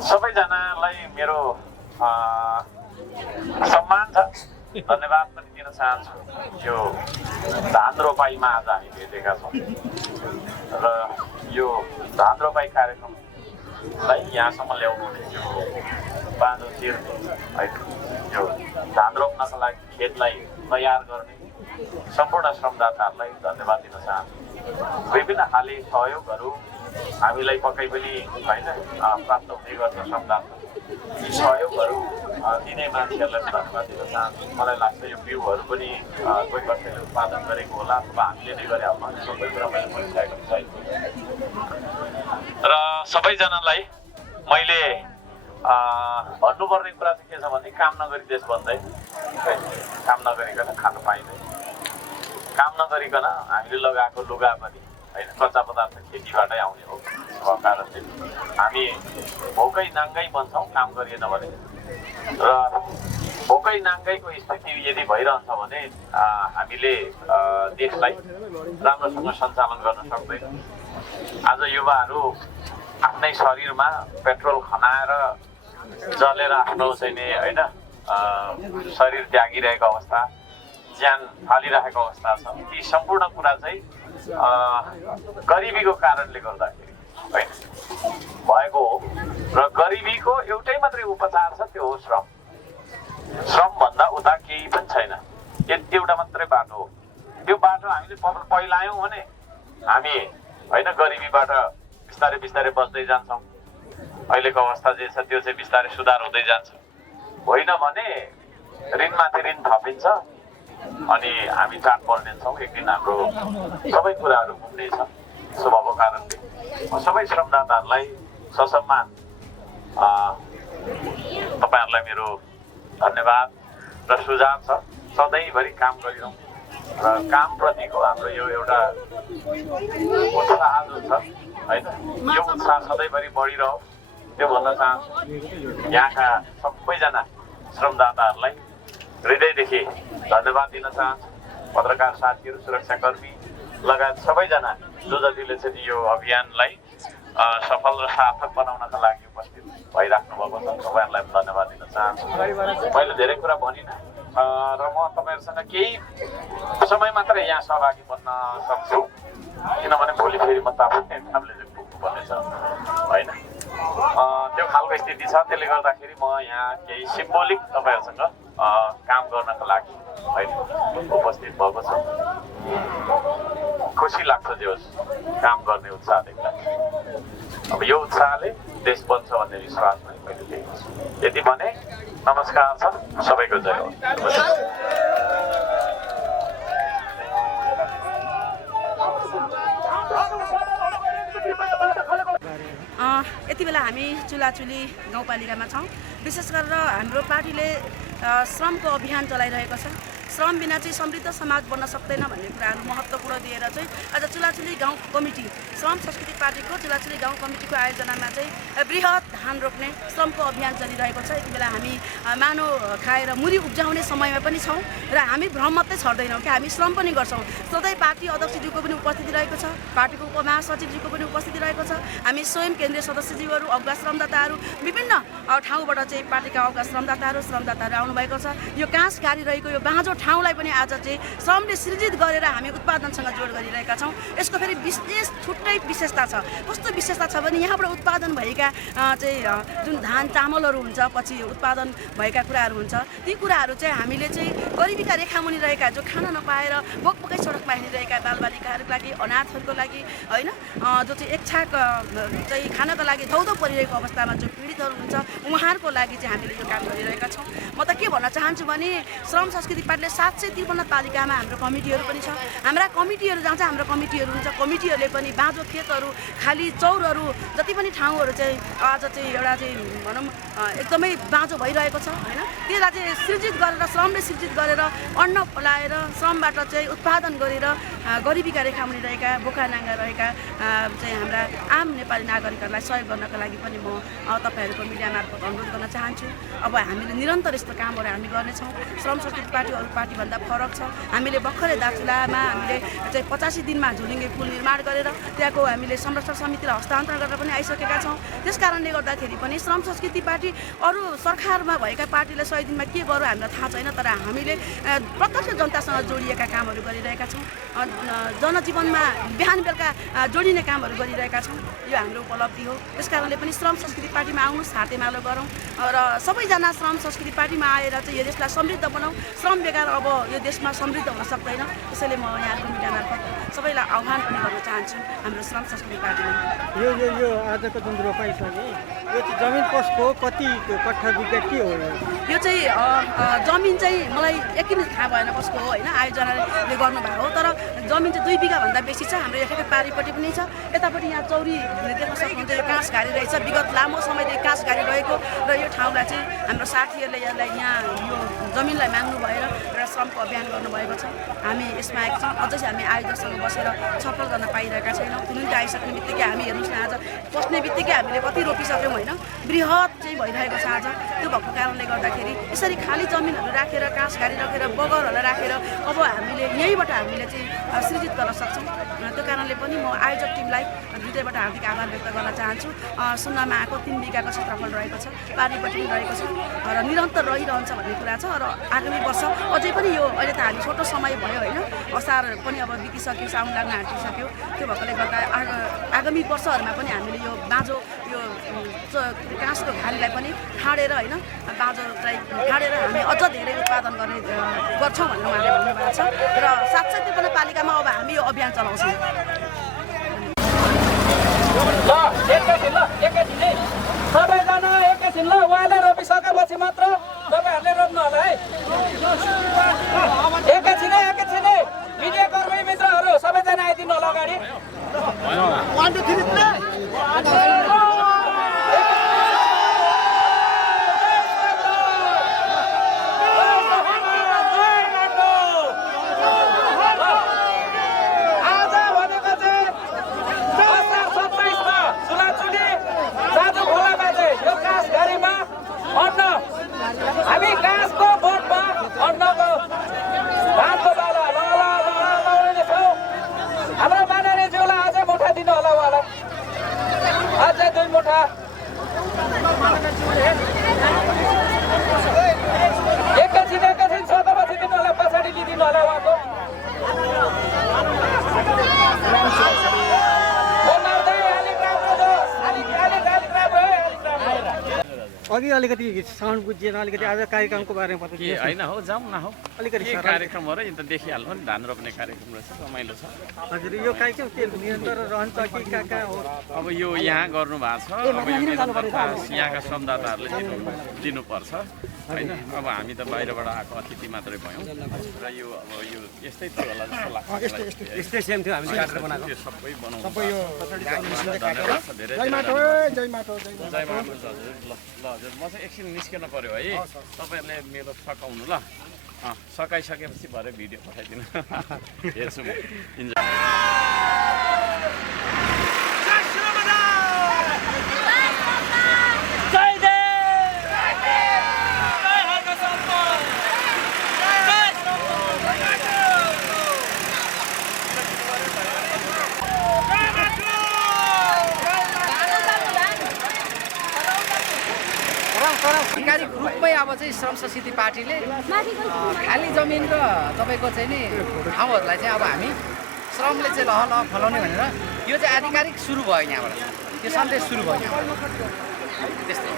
सबैजनालाई मेरो सम्मान छ, धन्यवाद पनि दिन चाहन्छु। यो धान रोपाईमा आज हामी भेटेका छौँ र यो धान रोपाई कार्यक्रमलाई यहाँसम्म ल्याउनु यो बाँझो चिर्ने है, यो धान रोप्नका लागि खेतलाई तयार गर्ने सम्पूर्ण श्रमदाताहरूलाई धन्यवाद दिन चाहन्छु। विभिन्न खाले सहयोगहरू हामीलाई पक्कै पनि होइन प्राप्त हुने गर्छ श्रमदाता। यी सहयोगहरू दिने मान्छेहरूलाई धन्यवाद दिन चाहन्छु। मलाई लाग्छ यो बिउहरू पनि कोही कसैले उत्पादन गरेको होला अथवा हामीले नै गरे होला, सबै कुरा मैले भनिसकेको छैन। र सबैजनालाई मैले भन्नुपर्ने कुरा चाहिँ के छ भने काम नगरी देश बन्दैन, काम नगरिकन खान पाइँदैन। काम नगरिकन हामीले लगाएको लुगा पनि होइन कच्चा पदार्थ खेतीबाटै आउने हो। कारणले हामी भोकै नाङ्गै बन्छौँ काम गरिएन भने। र भोकै नाङ्गैको स्थिति यदि भइरहन्छ भने हामीले देशलाई राम्रोसँग सञ्चालन गर्न सक्दैन। आज युवाहरू आफ्नै शरीरमा पेट्रोल खनाएर जलेर आफ्नो चाहिँ नि होइन शरीर त्यागिरहेको अवस्था, ज्यान फालिरहेको अवस्था छ। ती सम्पूर्ण कुरा चाहिँ गरिबीको कारणले गर्दाखेरि होइन भएको हो। र गरिबीको एउटै मात्रै उपचार छ, त्यो हो श्रम। श्रमभन्दा उता केही पनि छैन, एउटा मात्रै बाटो हो। त्यो बाटो हामीले पहिलायौँ भने हामी होइन गरिबीबाट बिस्तारै बिस्तारै बच्दै जान्छौँ। अहिलेको अवस्था जे छ त्यो चाहिँ बिस्तारै सुधार हुँदै जान्छ। होइन भने ऋणमाथि ऋण थपिन्छ अनि हामी चाट बल्नेछौँ। एक दिन हाम्रो सबै कुराहरू घुम्नेछ। स्वभावको कारणले म सबै श्रमदाताहरूलाई ससम्मान तपाईँहरूलाई मेरो धन्यवाद र सुझाव छ। सधैँभरि काम गरिरहँ र कामप्रतिको हाम्रो यो एउटा उत्साह जो छ होइन यो उत्साह सधैँभरि बढिरहोस्, त्यो भन्न चाहन्छु। यहाँका सबैजना श्रमदाताहरूलाई हृदयदेखि धन्यवाद दिन चाहन्छु। पत्रकार साथीहरू, सुरक्षाकर्मी लगायत सबैजना जो जतिले चाहिँ यो अभियानलाई सफल र सार्थक बनाउनका लागि उपस्थित भइराख्नु भएको छ, तपाईँहरूलाई धन्यवाद दिन चाहन्छु। मैले धेरै कुरा भनिनँ र म तपाईँहरूसँग केही समय मात्रै यहाँ सहभागी बन्न सक्छु, किनभने भोलि फेरि म ताप्ने कामले चाहिँ पुग्नुपर्नेछ होइन। त्यो खालको स्थिति छ। त्यसले गर्दाखेरि म यहाँ केही सिम्बोलिक तपाईँहरूसँग काम गर्नको लागि होइन उपस्थित भएको छु। खुसी लाग्छ जे होस् काम गर्ने उत्साह देख्दा। अब यो उत्साहले देश बन्छ भन्ने विश्वास पनि मैले दिएको छु। यति भने नमस्कार छ, सबैको जय होस्। यति बेला हामी चुलाचुली गाउँपालिकामा छौँ। विशेष गरेर हाम्रो पार्टीले श्रमको अभियान चलाइरहेको छ। श्रम बिना चाहिँ समृद्ध समाज बन्न सक्दैन भन्ने कुराहरू महत्त्वपूर्ण दिएर चाहिँ आज चुलाचुली गाउँ कमिटी, श्रम सांस्कृतिक पार्टीको चुलाचुली गाउँ कमिटीको आयोजनामा चाहिँ बृहत धान रोप्ने श्रमको अभियान चलिरहेको छ। यति बेला हामी मानो खाएर मुरी उब्जाउने समयमा पनि छौँ र हामी भ्रम मात्रै छर्दैनौँ कि हामी श्रम पनि गर्छौँ। सधैँ पार्टी अध्यक्षज्यूको पनि उपस्थिति रहेको छ, पार्टीको उपमहासचिवज्यूको पनि उपस्थिति रहेको छ। हामी स्वयं केन्द्रीय सदस्यज्यूहरू, अवकाश श्रमदाताहरू, विभिन्न ठाउँबाट चाहिँ पार्टीका अवकाश श्रमदाताहरू आउनुभएको छ। यो काँस गाडिरहेको यो बाँझो ठाउँलाई पनि आज चाहिँ श्रमले सृजित गरेर हामी उत्पादनसँग जोड गरिरहेका छौँ। यसको फेरि विशेष छुट्टै विशेषता छ। कस्तो विशेषता छ भने यहाँबाट उत्पादन भएका चाहिँ जुन धान चामलहरू हुन्छ, पछि उत्पादन भएका कुराहरू हुन्छ, ती कुराहरू चाहिँ हामीले चाहिँ गरिबीका रेखामुनि रहेका जो खान नपाएर भोकभोकै सडकमा हिँडिरहेका बालबालिकाहरूको लागि, अनाथहरूको लागि होइन, जो चाहिँ एक छाक चाहिँ खानको लागि धौधौ परिरहेको अवस्थामा जो पीडितहरू हुन्छ उहाँहरूको लागि चाहिँ हामीले यो काम गरिरहेका छौँ। म त के भन्न चाहन्छु भने श्रम सांस्कृतिक पार्टीले 753 पालिकामा हाम्रो कमिटीहरू पनि छ। हाम्रा कमिटीहरू जहाँ चाहिँ हाम्रो कमिटीहरू हुन्छ, कमिटीहरूले पनि बाँझो खेतहरू, खाली चौरहरू, जति पनि ठाउँहरू चाहिँ आज चाहिँ एउटा चाहिँ भनौँ एकदमै बाँझो भइरहेको छ होइन, त्यसलाई चाहिँ सृजित गरेर, श्रमले सृजित गरेर, अन्न फलाएर, श्रमबाट चाहिँ उत्पादन गरेर गरिबीका रेखामुनि रहेका, बोका नाङ्गा रहेका चाहिँ हाम्रा आम नेपाली नागरिकहरूलाई सहयोग गर्नका लागि पनि म तपाईँहरूको मिडिया मार्फत अनुरोध गर्न चाहन्छु। अब हामीले निरन्तर यस्तो कामहरू हामी गर्नेछौँ। श्रम सांस्कृतिक पार्टी अरू पार्टीभन्दा फरक छ। हामीले भर्खरै दार्चुलामा हामीले चाहिँ 85 दिनमा झोलुङ्गे पुल निर्माण गरेर त्यहाँको हामीले संरक्षण समितिलाई हस्तान्तरण गरेर पनि आइसकेका छौँ। त्यस कारणले गर्दाखेरि पनि श्रम संस्कृति पार्टी अरू सरकारमा भएका पार्टीले 100 दिनमा के गर्यो हामीलाई थाहा छैन, तर हामीले प्रत्यक्ष जनतासँग जोडिएका कामहरू गरिरहेका छौँ। जनजीवनमा बिहान बेलुका जोडिने कामहरू गरिरहेका छौँ। यो हाम्रो उपलब्धि हो। त्यस कारणले पनि श्रम संस्कृति पार्टीमा आउनुहोस्, हातेमालो गरौँ र सबैजना श्रम संस्कृति पार्टीमा आएर चाहिँ यो देशलाई समृद्ध बनाऊ। श्रम बेकार अब यो देशमा समृद्ध हुन सक्दैन। त्यसैले म यहाँको मिडिया मार्फत सबैलाई आह्वान पनि गर्न चाहन्छु हाम्रो श्रम संस्कृति पार्टीमा। यो आजको जुन रोपाइ छ नि, यो चाहिँ जमिन कसको कति कट्ठा बिघा के हो? यो चाहिँ जमिन चाहिँ मलाई यकिन थाहा भएन कसको हो होइन, आयोजनाले गर्नुभएको हो। तर जमिन चाहिँ 2 बिघाभन्दा बेसी छ। हाम्रो यहाँको पारिपट्टि पनि छ, यतापट्टि यहाँ चौरी देख्न सक्नुहुन्छ। यो काँस घारी रहेछ, विगत लामो समयदेखि काँस घारी रहेको र यो ठाउँलाई चाहिँ हाम्रो साथीहरूले यसलाई यहाँ यो जमिनलाई माग्नु भएर एउटा श्रमको अभियान गर्नुभएको छ। हामी यसमा आएका छौँ। अझै हामी आयोजकसँग बसेर छलफल गर्न पाइरहेका छैनौँ। तुरुन्तै आइसक्ने बित्तिकै हामी हेर्नुहोस् न, आज पस्ने बित्तिकै हामीले कति रोपिसक्यौँ होइन, बृहत चाहिँ भइरहेको छ आज। त्यो भएको कारणले गर्दाखेरि यसरी खाली जमिनहरू राखेर काँस घारी राखेर बगरहरूलाई राखेर अब हामीले यहीँबाट हामीले चाहिँ सृजित गर्न सक्छौँ। त्यो कारणले पनि म आयोजक टिमलाई हृदयबाट हार्दिक आभार व्यक्त गर्न चाहन्छु। सुन्नमा आएको 3 बिघाको क्षेत्रफल रहेको छ, पारिपट्टि पनि रहेको छ र निरन्तर रहिरहन्छ भन्ने कुरा छ। र आगामी वर्ष अझै पनि यो अहिले त हामी छोटो समय भयो होइन, असार पनि अब बितिसक्यो, साउन लाग्न आँटिसक्यो। त्यो भएकोले गर्दा आगामी वर्षहरूमा पनि हामीले यो बाँझो यो काँसको घारीलाई पनि ठाडेर होइन, बाँझो चाहिँ ठाडेर हामी अझ धेरै उत्पादन गर्छौँ भन्ने उहाँले भन्नुभएको छ। र साथसाथै नगरपालिकामा अब हामी यो अभियान चलाउँछौँ। सबैजना एकैछिन ल, उहाँले रोपिसकेपछि मात्र तपाईँहरूले रोप्नु होला है। एकैछिन मिडिया कर्मी मित्रहरू सबैजना आइदिनु होला अगाडि। हामी गाँसको बोटमा अन्नको धानको बाला लगाउनेछौँ। हाम्रो माननीय ज्यूलाई अझै मुठा दिनु होला उहाँलाई, अझै 2 मुठा। एकैछिन सोधेपछि दिनु होला, पछाडि लिइदिनु होला उहाँको। अघि अलिकति साउन्ड बुझिएन, अलिकति आज कार्यक्रमको बारेमा पत्ता के होइन हो, जाउँ न हो अलिकति के कार्यक्रम हो र यो त देखिहाल्नु नि, धान रोप्ने कार्यक्रम रहेछ, रमाइलो छ। हजुर यो कार्यक्रम के निरन्तर रहन्छ कि कहाँ हो? अब यो यहाँ गर्नु भएको छ, अब यो निरन्तरता यहाँका श्रमदाताहरूले दिनुपर्छ होइन। अब हामी त बाहिरबाट आएको अतिथि मात्रै भयौँ र यो अब यो यस्तै थियो होला जस्तो लाग्छ। यस्तै सेम थियो हामीले काटेर बनाएको। त्यो सबै बनाउनु सबै यो धन्यवाद छ धेरै। जय माता हजुर ल हजुर, म चाहिँ एकछिन निस्किन पर्यो है, तपाईँहरूले मेरो सकाउनु ल। सकाइसकेपछि भरे भिडियो पठाइदिनु, हेर्छु म। इन्जोय। आधिकारिक रूपमै अब चाहिँ श्रम संस्कृति पार्टीले खाली जमिन र तपाईँको चाहिँ नि ठाउँहरूलाई चाहिँ अब हामी श्रमले चाहिँ लह लह फलाउने भनेर यो चाहिँ आधिकारिक सुरु भयो यहाँबाट, यो सन्देश सुरु भयो यहाँबाट। त्यस्तै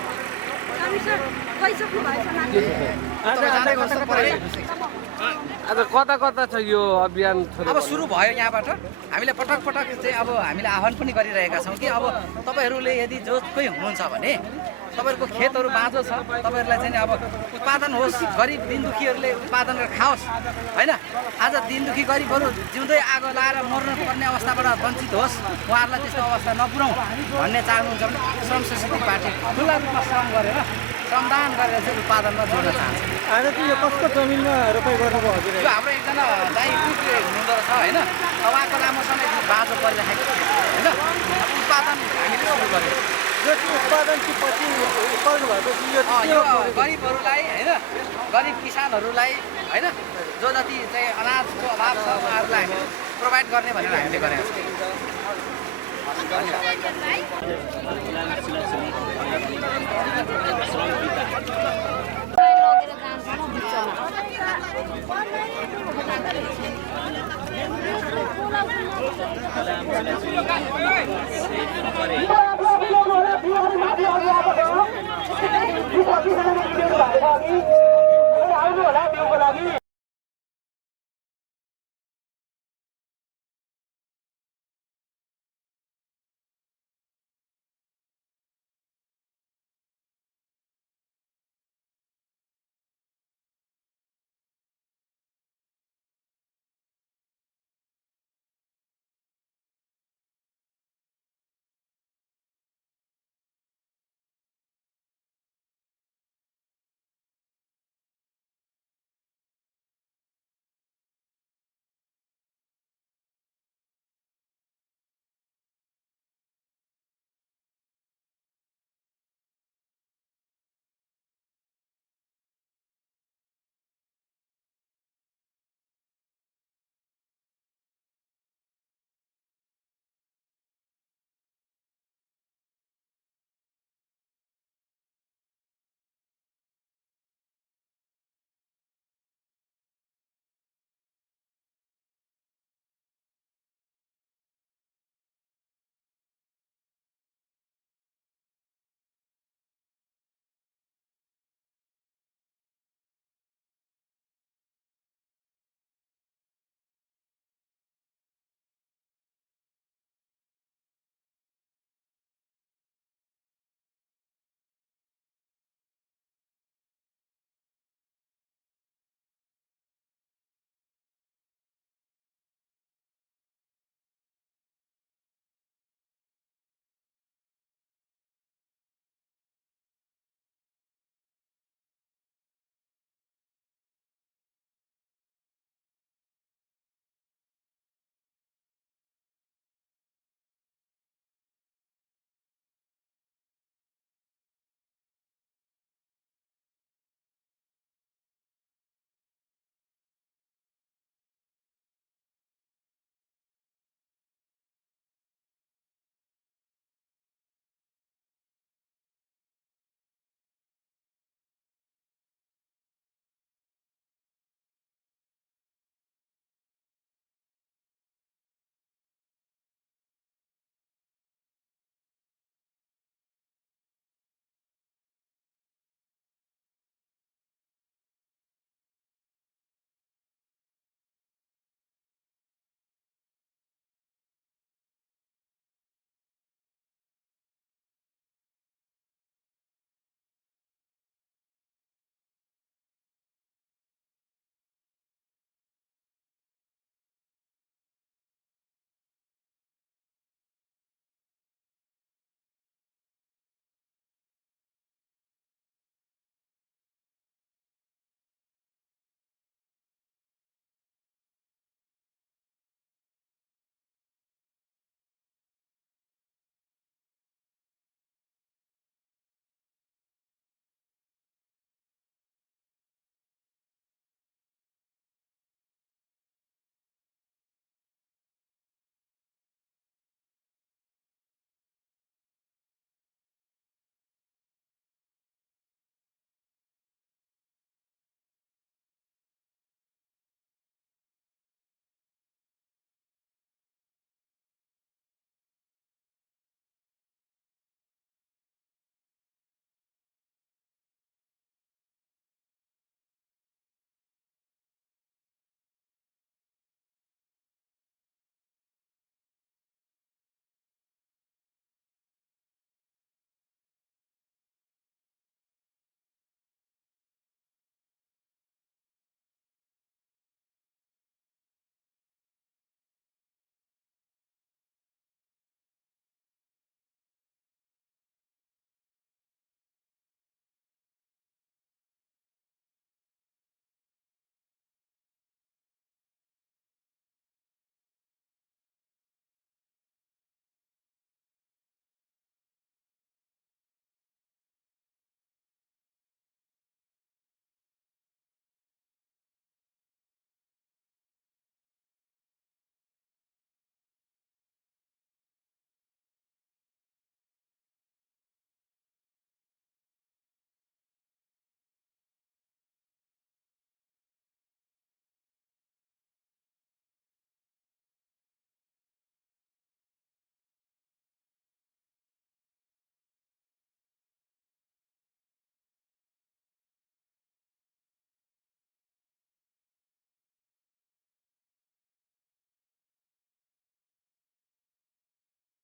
आज कता कता छ यो अभियान? अब सुरु भयो यहाँबाट। हामीले पटक पटक चाहिँ अब हामीले आह्वान पनि गरिरहेका छौँ कि अब तपाईँहरूले यदि जो कोही हुनुहुन्छ भने तपाईँहरूको खेतहरू बाँझो छ, तपाईँहरूलाई चाहिँ अब उत्पादन होस्, गरिब दिनदुखीहरूले उत्पादन गरेर खाओस् होइन। आज दिनदुखी गरिबहरू जिउँदै आगो लाएर मर्नुपर्ने अवस्थाबाट वञ्चित होस्, उहाँहरूलाई त्यस्तो अवस्था नपुऱ्याउँ भन्ने चाहनुहुन्छ भने श्रम संस्कृति पार्टी खुल्ला रूपमा श्रम गरेर श्रमदान गरेर चाहिँ उत्पादनमा जोड्न चाहन्छ। आज चाहिँ यो कसको जमिनमा रोपाइ गर्नुभयो हजुर? यो हाम्रो एकजना दाइ कुकले हुनुहुँदो रहेछ होइन, अब उहाँको लामो समय बाँझो परिराखेको थियो होइन, उत्पादन हामीले सुरु गऱ्यौँ। यो चाहिँ उत्पादन चाहिँ पछि उत्पादन भएपछि यो चाहिँ यो के हो? गरिबहरूलाई होइन गरिब किसानहरूलाई होइन जो जति चाहिँ अनाजको अभाव छ उहाँहरूलाई हामीले प्रोभाइड गर्ने भनेर हामीले गरेका छौँ।